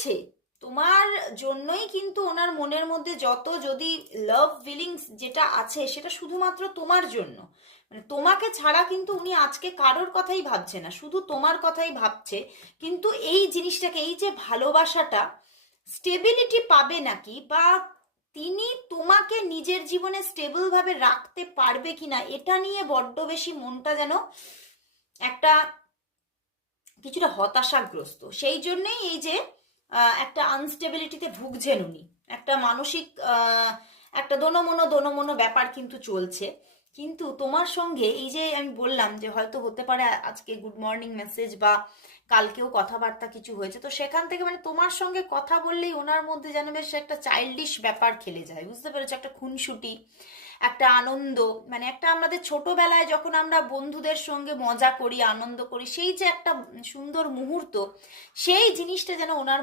চাইছে, তোমার জন্যই কিন্তু ওনার মনের মধ্যে যত যদি লাভ ফিলিংস যেটা আছে সেটা শুধুমাত্র তোমার জন্য, মানে তোমাকে ছাড়া কিন্তু উনি আজকে কারোর কথাই ভাবছে না, শুধু তোমার কথাই ভাবছে। কিন্তু এই জিনিসটাকে, এই যে ভালোবাসাটা স্টেবিলিটি পাবে নাকি, বা তিনি তোমাকে নিজের জীবনে স্টেবল ভাবে রাখতে পারবে কিনা, এটা নিয়ে বড্ড বেশি মনটা যেন একটা কিছুটা হতাশাগ্রস্ত। সেই জন্যেই এই যে একটা আনস্টেবিলিটিতে ভুগছেন উনি, একটা মানসিক একটা দোনমনো দোনমনো ব্যাপার কিন্তু চলছে। কিন্তু তোমার সঙ্গে এই যে আমি বললাম যে হয়তো হতে পারে আজকে গুড মর্নিং মেসেজ বা কালকেও কথাবার্তা কিছু হয়েছে, তো সেখান থেকে মানে তোমার সঙ্গে কথা বললেই ওনার মধ্যে যেন বেশ একটা চাইল্ডিশ ব্যাপার খেলে যায়, বুঝতে পেরেছো, একটা খুনসুটি, একটা আনন্দ, মানে একটা আমাদের ছোটবেলায় যখন আমরা বন্ধুদের সঙ্গে মজা করি, আনন্দ করি, সেই যে একটা সুন্দর মুহূর্ত, সেই জিনিসটা যেন ওনার